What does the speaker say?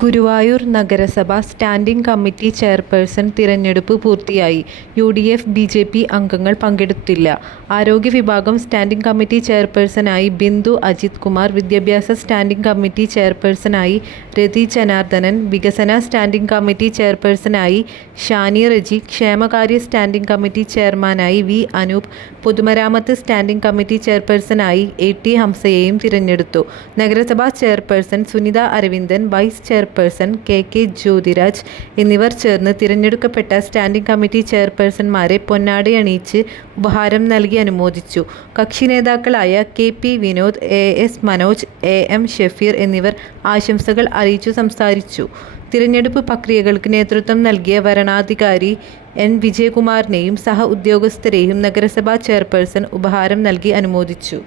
ഗുരുവായൂർ നഗരസഭ standing committee chairperson തിരഞ്ഞെടുപ്പ് പൂർത്തിയായി. U. D. F, B. J. P അംഗങ്ങൾ പങ്കെടുത്തില്ല. ആരോഗ്യ വിഭാഗം സ്റ്റാൻഡിംഗ് കമ്മിറ്റി ചെയർപേഴ്സണായി ബിന്ദു അജിത് കുമാർ, വിദ്യാഭ്യാസ സ്റ്റാൻഡിംഗ് കമ്മിറ്റി ചെയർപേഴ്സണായി രതി ജനാർദ്ദനൻ, വികസന സ്റ്റാൻഡിംഗ് കമ്മിറ്റി ചെയർപേഴ്സണായി ഷാനി റജി, ക്ഷേമകാര്യ സ്റ്റാൻഡിംഗ് കമ്മിറ്റി ചെയർമാനായി വി. അനൂപ്, പൊതുമരാമത്ത് സ്റ്റാൻഡിംഗ് കമ്മിറ്റി ചെയർപേഴ്സണായി എ. ടി. ഹംസയെയും തിരഞ്ഞെടുത്തു. നഗരസഭാ chairperson Sunitha Aravindan, vice chairperson K. K. Jyothiraj എന്നിവർ ചേർന്ന് തിരഞ്ഞെടുക്കപ്പെട്ട സ്റ്റാൻഡിംഗ് കമ്മിറ്റി ചെയർപേഴ്സൺമാരെ പൊന്നാടി അണിയിച്ച് ഉപഹാരം നൽകി അനുമോദിച്ചു. കക്ഷി നേതാക്കളായ K. P. Vinod, A. S. Manoj, A. M. Shefeer എന്നിവർ ആശംസകൾ അറിയിച്ചു സംസാരിച്ചു. തിരഞ്ഞെടുപ്പ് പ്രക്രിയകൾക്ക് നേതൃത്വം നൽകിയ വരണാധികാരി എൻ. വിജയകുമാറിനെയും സഹ ഉദ്യോഗസ്ഥരെയും നഗരസഭാ ചെയർപേഴ്സൺ ഉപഹാരം നൽകി അനുമോദിച്ചു.